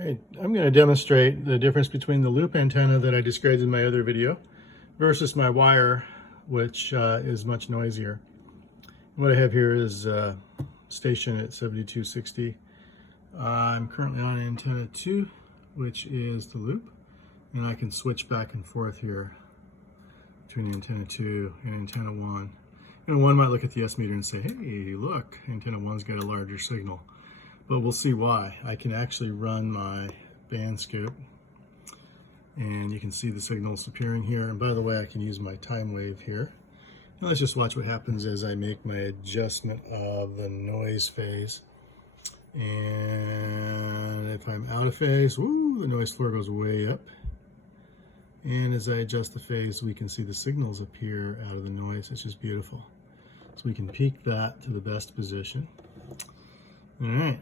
Hey, I'm going to demonstrate the difference between the loop antenna that I described in my other video versus my wire, which is much noisier. What I have here is station at 7260. I'm currently on antenna 2, which is the loop, and I can switch back and forth here between antenna 2 and antenna 1. And one might look at the S meter and say, hey, look, antenna 1's got a larger signal. But we'll see why. I can actually run my band scope, and you can see the signals appearing here. And by the way, I can use my time wave here. Now let's just watch what happens as I make my adjustment of the noise phase. And if I'm out of phase, woo, the noise floor goes way up. And as I adjust the phase, we can see the signals appear out of the noise. It's just beautiful. So we can peak that to the best position. All right.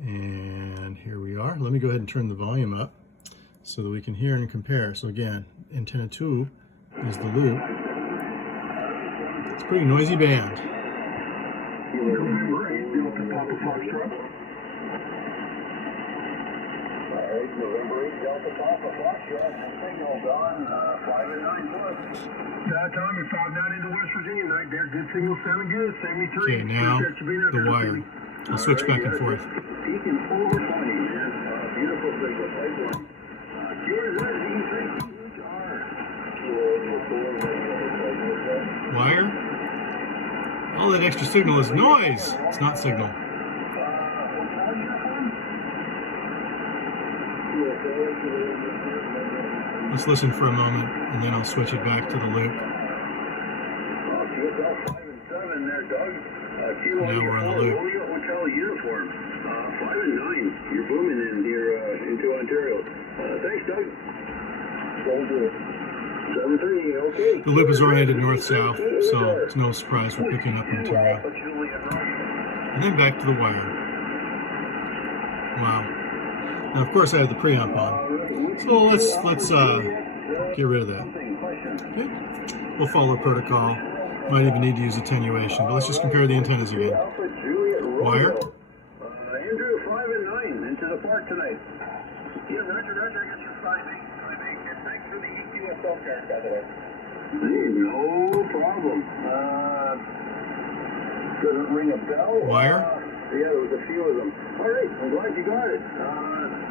And here we are. Let me go ahead and turn the volume up so that we can hear and compare. So again, antenna 2 is the loop. It's a pretty noisy band. November 8 Delta Papa Foxtrot, signal Dawn 5 and 9 plus. Tom, you're 5-9 into West Virginia tonight. There, good signal, sounding good. 73. Okay, now the wire. I'll switch back and forth. Peaking over 20, man. Beautiful signal. Wire? All that extra signal is noise. It's not signal. Let's listen for a moment, and then I'll switch it back to the loop. Now we're on the loop. Hotel uniform. 5 and 9. You're booming in here into Ontario. Thanks, Doug. 7:30. Okay. The loop is oriented north-south, so it's no surprise we're picking up Ontario. And then back to the wire. Wow. Now, of course, I have the preamp on, so let's get rid of that. Okay. We'll follow protocol. Might even need to use attenuation, but let's just compare the antennas again. Wire. Andrew, 5 and 9 into the park tonight. Yeah, Roger, I got your 5-8. Thanks for the EQSL card, by the way. No problem. Doesn't ring a bell. Wire. Yeah, there was a few of them. All right, I'm glad you got it.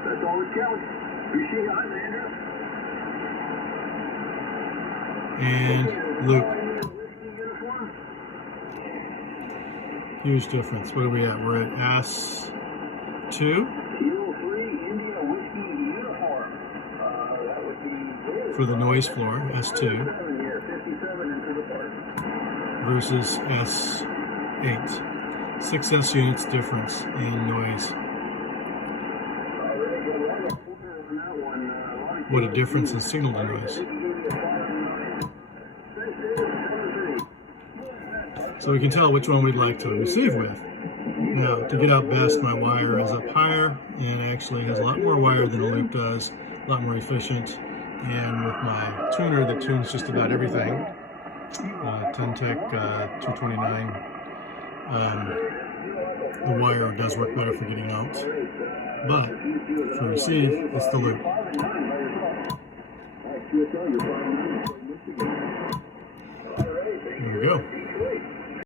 That's all that counts. Appreciate it, Andrew. And loop. Huge difference. What are we at? We're at S2. Kilo 3 India Whiskey uniform. That would be for the noise floor, S2. 57 into the park. Versus S8. 6 S units difference in noise. What a difference in signal to noise. So we can tell which one we'd like to receive with. Now, to get out best, my wire is up higher and actually has a lot more wire than a loop does, a lot more efficient. And with my tuner that tunes just about everything, Tuntec 229, the wire does work better for getting out. But for receive, it's the loop. There we go.